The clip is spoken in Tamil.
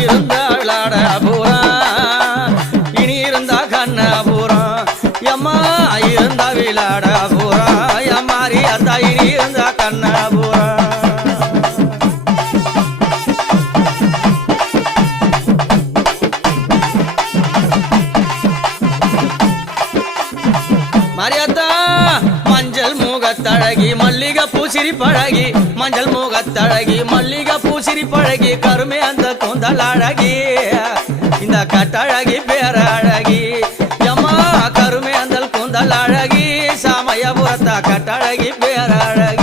இருந்தாளாட பூரா இனி இருந்தா கண்ண பூரா எம்மா இருந்தா விளாட பூரா எம்மாரி அத்தா இனி இருந்தா கண்ண பூரா மாரியாத்தா மஞ்சள் மூகத்தழகி மல்லிகை பூசிரி பழகி மஞ்சள் மூகத்தழகி மல்லிகை பூசிரி பழகி கருமே அந்த கூந்தல் அழகி இந்த கட்டழகி பேர அழகி எம்மா கருமே அந்த கூந்தல் அழகி சமயபுரத்தா கட்டழகி பேர அழகி